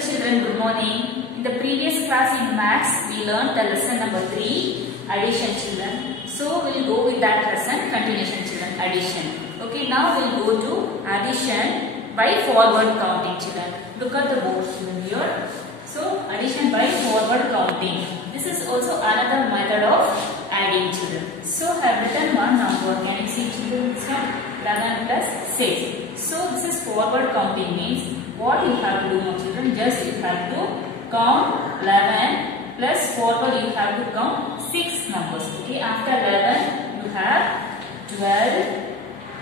children, good morning. In the previous class in maths, we learned the lesson number 3, addition children. So we will go with that lesson, continuation children, addition. Okay, now we will go to addition by forward counting children. Look at the board children here. So addition by forward counting. This is also another method of adding children. So I have written one number. Can you see children? This one 11 plus 6. So this is forward counting means what you have to do now children? Just you have to count 11 plus forward you have to count 6 numbers. Okay, after 11 you have 12,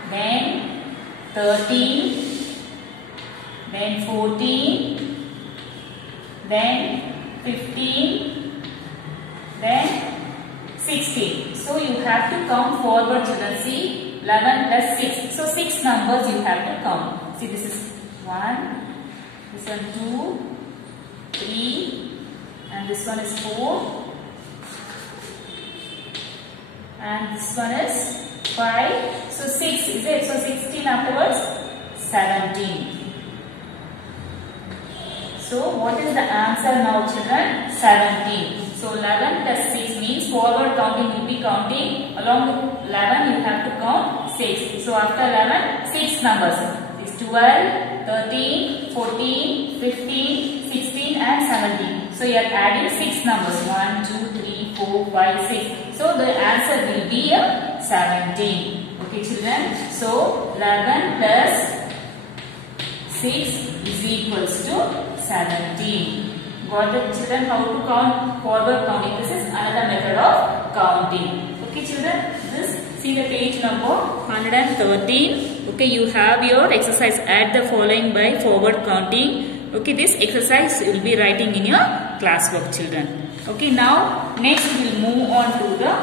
then 13, then 14, then 15, then 16. So you have to count forward children. See 11 plus 6. So 6 numbers you have to count. See this is 1, this one 2, 3, and this one is 4, and this one is 5. So 6 is it? So 16 afterwards 17. So what is the answer now children? 17. So 11 plus 6 means forward counting will be counting. Along with 11 you have to count 6. So after 11 6 numbers. 6, 12, 13, 14, 15, 16 and 17. So you are adding 6 numbers. 1, 2, 3, 4, 5, 6. So the answer will be 17. Okay children. So 11 plus 6 is equals to 17. Got the children how to count forward counting? This is another method of counting. Okay children, this see the page number 113. Okay, you have your exercise. Add the following by forward counting. Okay, this exercise you will be writing in your classwork children. Okay, now next we will move on to the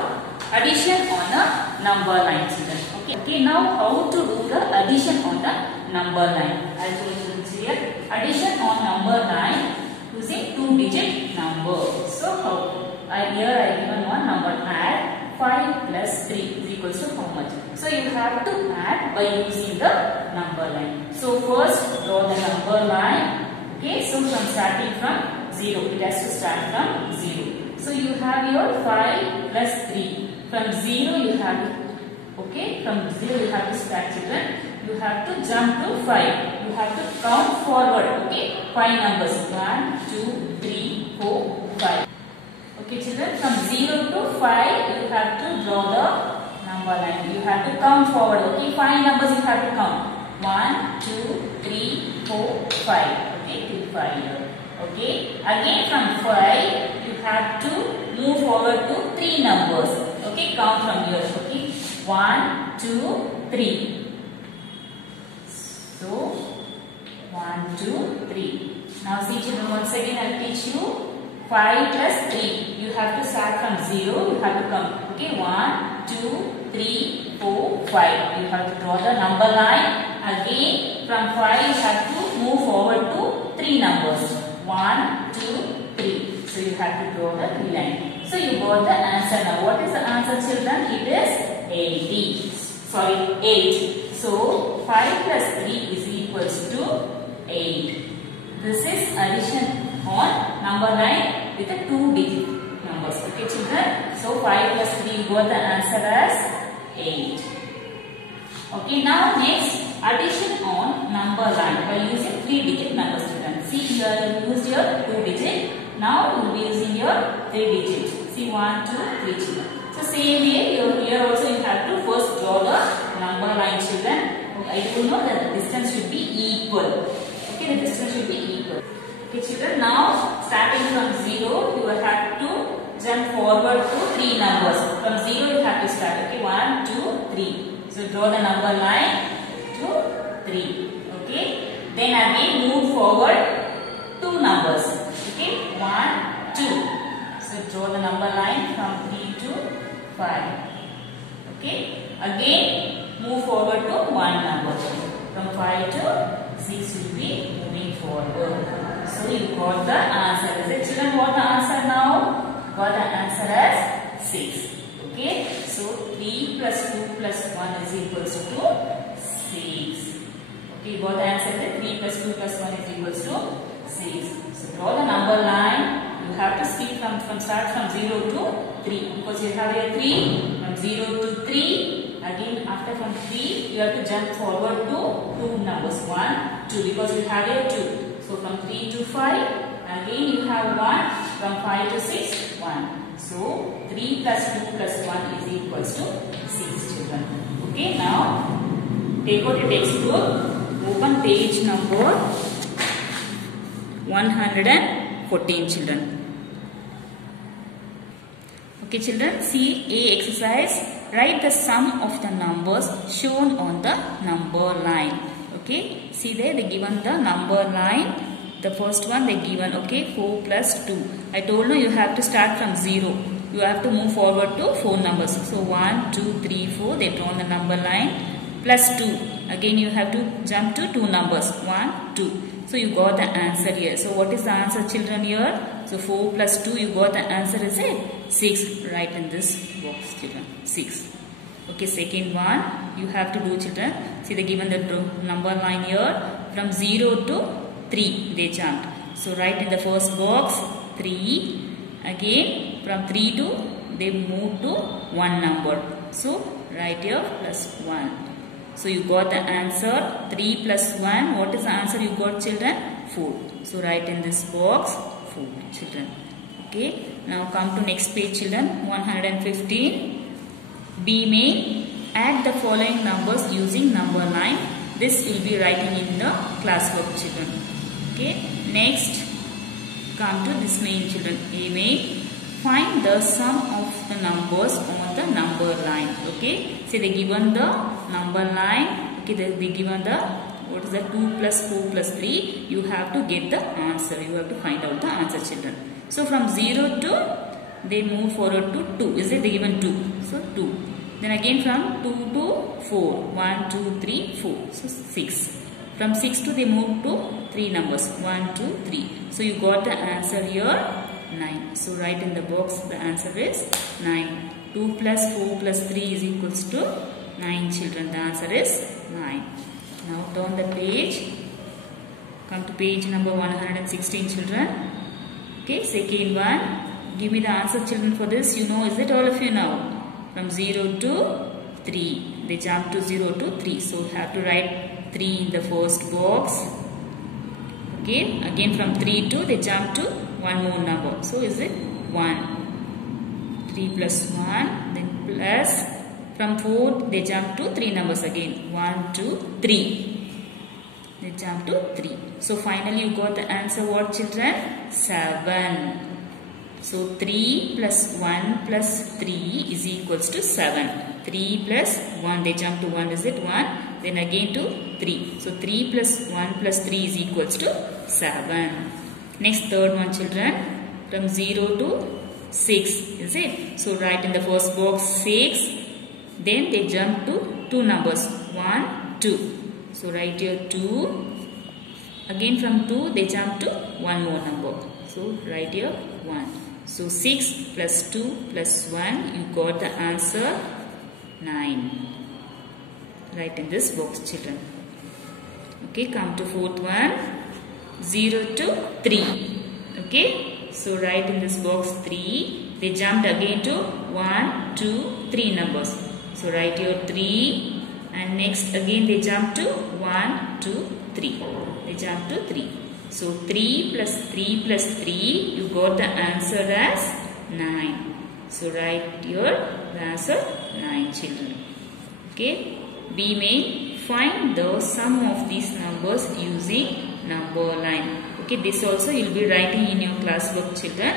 addition on a number line children. Okay, now how to do the addition on the number line? I will show you here. Addition on number line using 2-digit number. So how? Here I given one number. Add 5 plus 3 is equals to how much? So you have to add by using the number line. So first draw the number line. Okay, so from starting from 0, it has to start from 0. So you have your 5 plus 3. From 0 you have to, okay, from 0 you have to start children. You have to jump to 5. You have to count forward. Okay, 5 numbers. 1, 2, 3, 4, 5. Okay children, from 0 to 5 you have to draw the number line. You have to count forward. Okay, 5 numbers you have to count. 1, 2, 3, 4, 5. Okay, till 5 here. Okay, again from 5 you have to move forward to 3 numbers. Okay, count from here. Okay, 1, 2, 3. So 1, 2, 3. Now see children, once again I will teach you 5 plus 3. You have to start from 0. You have to come. Okay, 1, 2, 3, 4, 5. You have to draw the number line. Again from 5 you have to move forward to 3 numbers. 1, 2, 3. So you have to draw the 3 line. So you got the answer now. What is the answer children? It is 80. Sorry, 8. So 5 plus 3 is equals to 8. This is addition on number line with the 2-digit numbers. Okay children. So 5 plus 3 you got the answer as 8. Okay, now next addition on number line by using 3-digit numbers children. See here you used your 2-digit. Now you will be using your 3-digit. See 1, 2, 3 children. So same way here also you have to first draw the number line children. I do know that the distance should be equal. Okay, the distance should be equal. Okay children, now starting from 0 you have to jump forward to 3 numbers. From 0 you have to start. Okay, 1, 2, 3. So draw the number line to 3. Okay, then again move forward 2 numbers. Okay, 1, 2. So draw the number line from 3 to 5. Okay, again move forward to 1 number. From 5 to 6 will be moving forward. So you got the answer. Is it children what the answer now? Got the answer as 6. Okay, so 3 plus 2 plus 1 is equals to 6. Okay, got the answer. 3 plus 2 plus 1 is equals to 6. So draw the number line. You have to skip start from 0 to 3 because you have here 3 from 0 to 3. Again after from 3 you have to jump forward to 2 numbers 1, 2 because you have here 2. So from 3 to 5 again you have 1, from 5 to 6 1. So 3 plus 2 plus 1 is equals to 6 children. Okay, now take out your textbook, open page number 114 children. Okay children, see A exercise. Write the sum of the numbers shown on the number line. Okay, see there they given the number line. The first one they given, okay, 4 plus 2. I told you have to start from 0. You have to move forward to 4 numbers. So 1, 2, 3, 4 they drawn the number line plus 2. Again you have to jump to 2 numbers 1, 2. So you got the answer here. So what is the answer children here? So 4 plus 2 you got the answer is it? 6. Write in this box children. 6. Okay, second one you have to do children. See they given the number line here from 0 to 3 they jumped. So write in the first box 3. Again from 3 to they moved to 1 number. So write here plus 1. So you got the answer 3 plus 1. What is the answer you got children? 4. So write in this box 4 children. Okay. Now come to next page children. 115. B may add the following numbers using number line. This will be writing in the classwork children. Okay. Next come to this main children. A may find the sum of the numbers on the number line. Okay. See they given the number line. Okay. They given the what is the 2 plus 4 plus 3. You have to get the answer. You have to find out the answer children. So from 0 to they move forward to 2. Is it they given 2? So 2. Then again from 2 to 4. 1, 2, 3, 4. So 6. From 6 to they move to 3 numbers. 1, 2, 3. So you got the answer here 9. So write in the box the answer is 9. 2 plus 4 plus 3 is equals to 9 children. The answer is 9. Now turn the page. Come to page number 116 children. Okay, second one. Give me the answer children for this. You know, is it all of you now? From 0 to 3. They jump to 0 to 3. So you have to write 3 in the first box. Okay, again from 3 to they jump to one more number. So is it 1. 3 plus 1. Then plus from 4 they jump to 3 numbers again. 1, 2, 3. They jump to 3. So finally you got the answer what children? 7. So 3 plus 1 plus 3 is equals to 7. 3 plus 1 they jump to 1 is it 1? Then again to 3. So 3 plus 1 plus 3 is equals to 7. Next third one children. From 0 to 6 is it? So write in the first box 6. Then they jump to 2 numbers 1, 2. So write here 2. Again from 2 they jump to one more number. So write here 1. So 6 plus 2 plus 1 you got the answer 9. Write in this box children. Okay, come to fourth one. 0 to 3. Okay, so write in this box 3. They jumped again to 1, 2, 3 numbers. So write here 3 and next again they jump to 1, 2, 3. They jump to 3. So 3 plus 3 plus 3 you got the answer as 9. So write here the answer 9 children. Okay. B may find the sum of these numbers using number line. Okay. This also you will be writing in your classwork children.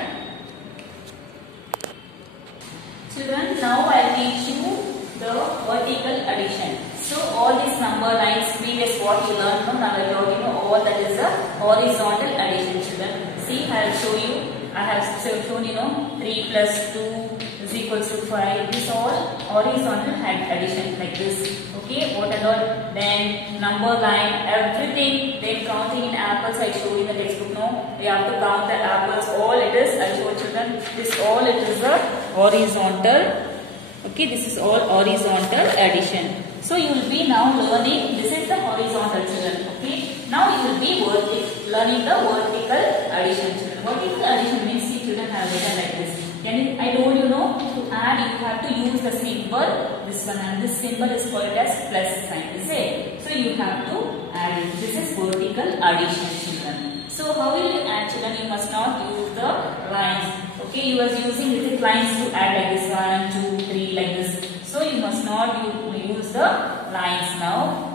Children, now I will teach you the vertical addition. So all these number lines, previous what you learned from number, you know all that is a horizontal addition children. See, I will show you. I have shown 3 plus 2 is equals to 5. This all horizontal addition like this. Okay, what and all? Then number line, everything. Then counting in apples, I show you in the textbook. No, we have to count the apples. All it is, I show children. This all it is a horizontal. Okay, this is all horizontal addition. So you will be now learning. This is the horizontal children. Okay. Now Now you will be learning the vertical addition, children. Vertical addition means see, children have written like this. I told you know to add you have to use the symbol this one, and this symbol is called as plus sign. Is it? So you have to add it. This is vertical addition, children. So how will you add, children? You must not use the lines. Okay, you was using little lines to add like this 1, 2, 3 like this. So you must not use the lines now.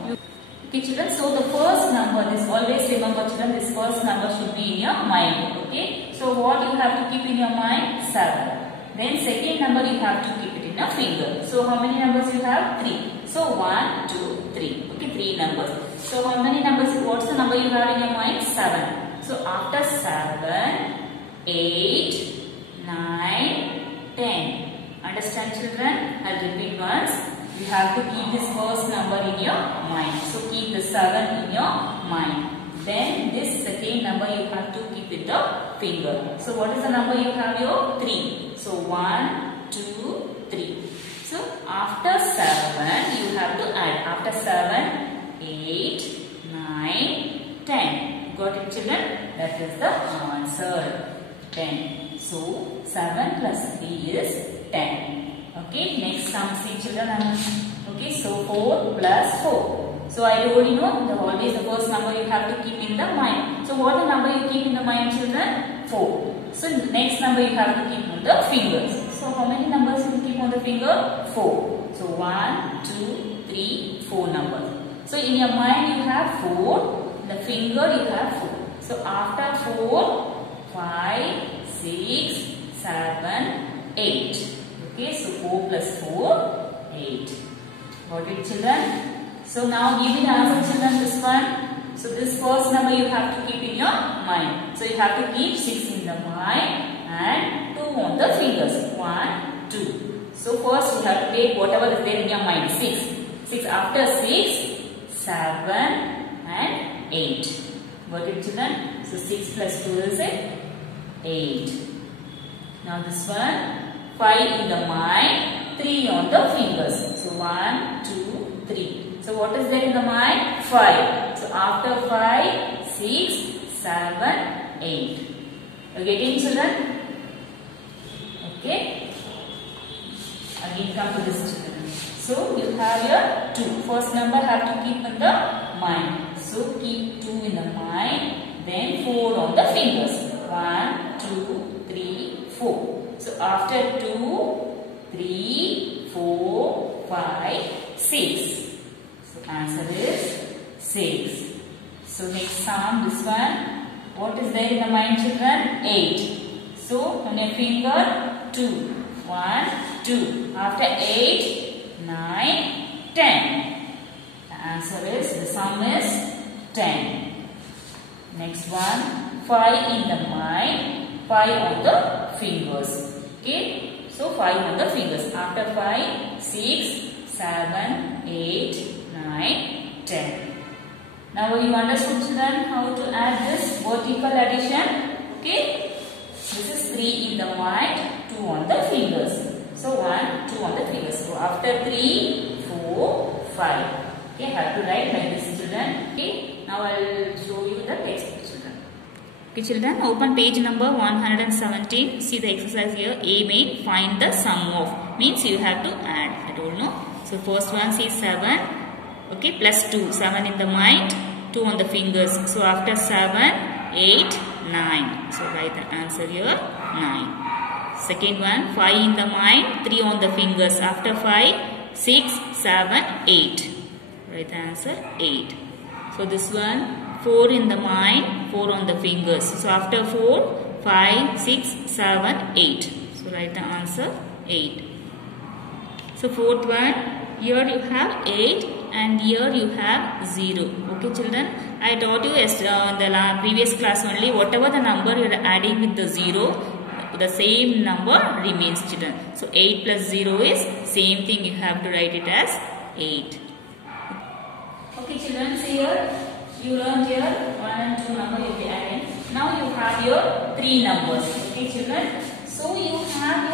Okay, children. So the first number, this always remember, children, this first number should be in your mind. Okay. So what you have to keep in your mind? 7. Then second number you have to keep it in a finger. So how many numbers you have? 3. So 1, 2, 3. Okay, 3 numbers. So how many numbers? What's the number you have in your mind? 7. So after 7, 8, 9, 10. Understand, children? I'll repeat once. You have to keep this first number in your mind. So keep the 7 in your mind. Then this second number you have to keep in the finger. So what is the number you have here? 3. So 1, 2, 3. So after 7 you have to add. After 7, 8, 9, 10. Got it, children? That is the answer. 10. So 7 plus 3 is 10. Okay, next sum, see, children. Okay, so 4 plus 4. So I told you know always the first number you have to keep in the mind. So what the number you keep in the mind, children? 4. So next number you have to keep on the fingers. So how many numbers you keep on the finger? 4. So 1, 2, 3, 4 numbers. So in your mind you have 4. In the finger you have 4. So after 4, 5, 6, 7, 8. Okay, so 4 plus 4, 8. Got it, children? So now give me the answer, children, this one. So this first number you have to keep in your mind. So you have to keep 6 in the mind and 2 on the fingers. 1, 2. So first you have to take whatever is there in your mind. 6. 6 after 6, 7 and 8. Got it, children? So 6 plus 2 is 8. Now this one. 5 in the mind, 3 on the fingers. So 1, 2, 3. So what is there in the mind? 5. So after 5, 6, 7, 8. You getting, children? Okay. Again come to this, children. So you have your 2. First number have to keep in the mind. So keep 2 in the mind. Then 4 on the fingers. 1, 2, 3, 4. So after 2, 3, 4, 5, 6. So answer is 6. So next sum, this one. What is there in the mind, children? 8. So on your finger, 2. 1, 2. After 8, 9, 10. The answer is, the sum is 10. Next one, 5 in the mind, 5 on the fingers. Okay, so 5 on the fingers. After 5, 6, 7, 8, 9, 10. Now you understood, children, how to add this vertical addition. Okay, this is 3 in the mind, 2 on the fingers. So 1, 2 on the fingers. So after 3, 4, 5. Okay, have to write like this, children. Okay, now I will show you the textbook, children. Okay, children, open page number 117. See the exercise here. A main, find the sum of. Means you have to add. I don't know. So first one, see 7. Okay, plus 2. 7 in the mind, 2 on the fingers. So after 7, 8, 9. So write the answer here, 9. Second one, 5 in the mind, 3 on the fingers. After 5, 6, 7, 8. Write the answer, 8. So this one, 4 in the mind, 4 on the fingers. So after 4, 5, 6, 7, 8. So write the answer, 8. So fourth one, here you have 8 and here you have 0. Okay, children, I taught you in the previous class only, whatever the number you are adding with the 0, the same number remains, children. So 8 plus 0 is same thing, you have to write it as 8. Okay, children, see here, you learned here 1 and 2 number you will be adding. Now you have your 3 numbers. Okay, children. So you had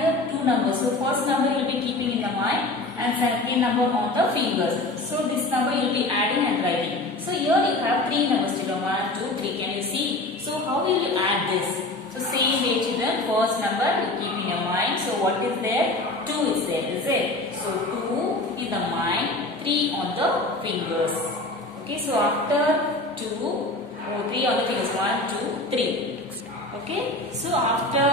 your 2 numbers. So first number you will be keeping in the mind and second number on the fingers. So this number you will be adding and writing. So here you have 3 numbers children, 1, 2, 3. Can you see? So how will you add this? So same way children, first number you keep in your mind. So what is there? 2 is there, is it? So 2 in the mind, 3 on the fingers. Okay, so after 2, 3 on the fingers, 1, 2, 3. Okay, so after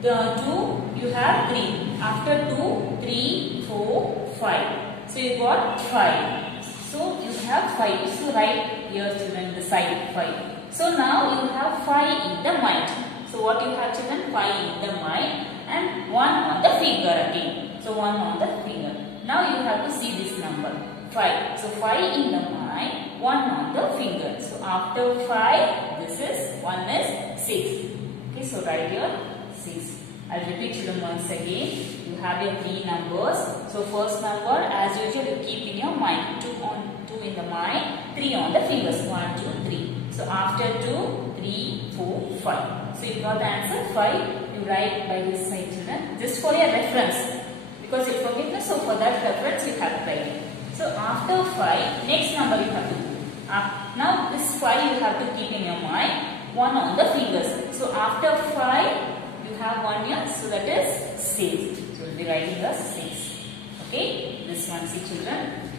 the 2 you have 3. After 2, 3, 4, 5. So you got 5. So you have 5. So write here children the side 5. So now you have 5 in the mind. So what you have children? 5 in the mind and 1 on the finger again. So 1 on the finger. Now you have to see this number 5. So 5 in the mind, 1 on the finger. So after 5, this is 1 is 6. Okay, so write here 6. I'll repeat children once again. You have your 3 numbers. So first number as usual you keep in your mind. 2 in the mind, 3 on the fingers. 1, 2, 3. So after 2, 3, 4, 5. So you got the answer 5. You write by this side children. Just for your reference. Because you forget this, so for that reference you have to write it. So after 5, next number you have to do. Now this 5 you have to keep in your mind. 1 on the fingers. So after 5, you have 1 here. So that is 6. So we'll be writing the 6. Okay. This one, see children.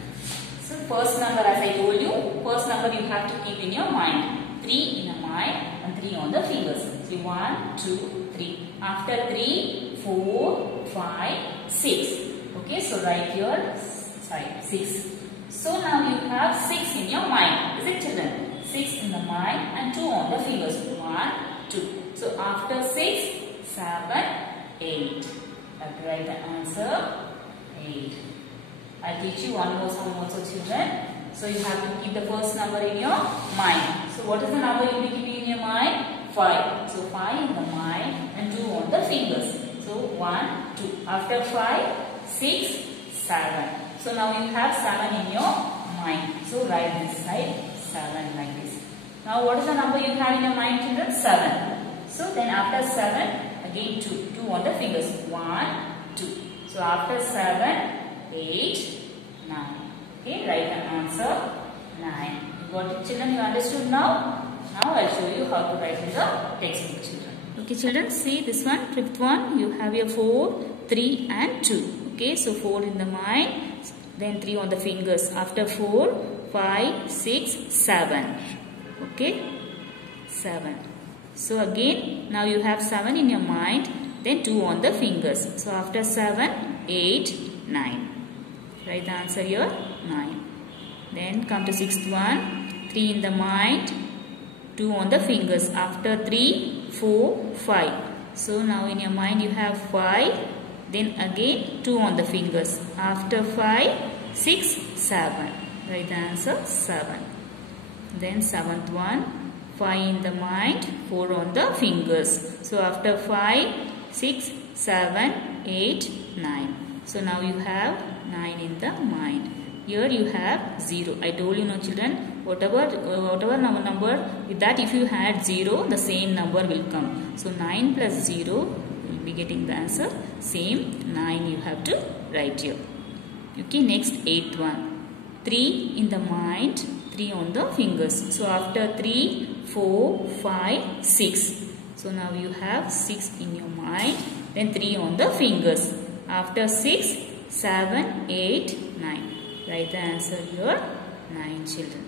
So first number as I told you, first number you have to keep in your mind. 3 in the mind and 3 on the fingers. So 1, 2, 3. After 3, 4, 5, 6. Okay, so write here side 6. So now you have 6 in your mind. Is it children? 6 in the mind and 2 on the fingers. 1, 2. So after 6, 7, 8. I'll write the answer 8. I'll teach you one more sum also children. So you have to keep the first number in your mind. So what is the number you will be keeping in your mind? 5. So 5 in the mind and 2 on the fingers. So 1, 2. After 5, 6, 7. So now you have 7 in your mind. So write this side 7 like this. Now what is the number you have in your mind children? 7. So then after 7, again 2. 2 on the fingers. 1, 2. So after 7, 8, 9. Okay, write the answer 9. You got it children? You understood now? Now I'll show you how to write in the textbook children. Okay children, see this one, fifth one, you have your 4, 3 and 2. Okay, so 4 in the mind, then 3 on the fingers. After 4, 5, 6, 7. Okay, 7. So again, now you have 7 in your mind, then 2 on the fingers. So after 7, 8, 9. Write the answer here, 9. Then come to sixth one, 3 in the mind, 2 on the fingers. After 3, 4, 5. So now in your mind you have 5, then again 2 on the fingers. After 5, 6, 7. Write the answer, 7. Then seventh one, 5 in the mind, 4 on the fingers. So after 5, 6, 7, 8, 9. So now you have 9 in the mind. Here you have 0. I told you no children, whatever number, with that if you had 0, the same number will come. So 9 plus 0, you will be getting the answer. Same 9 you have to write here. Okay, next 8th one. 3 in the mind, 3 on the fingers. So after 3, 4, 5, 6. So now you have 6 in your mind, then 3 on the fingers. After 6, 7, 8, 9. Write the answer here, 9 children.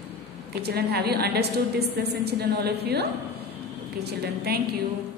Okay children, have you understood this lesson children, all of you? Okay children, thank you.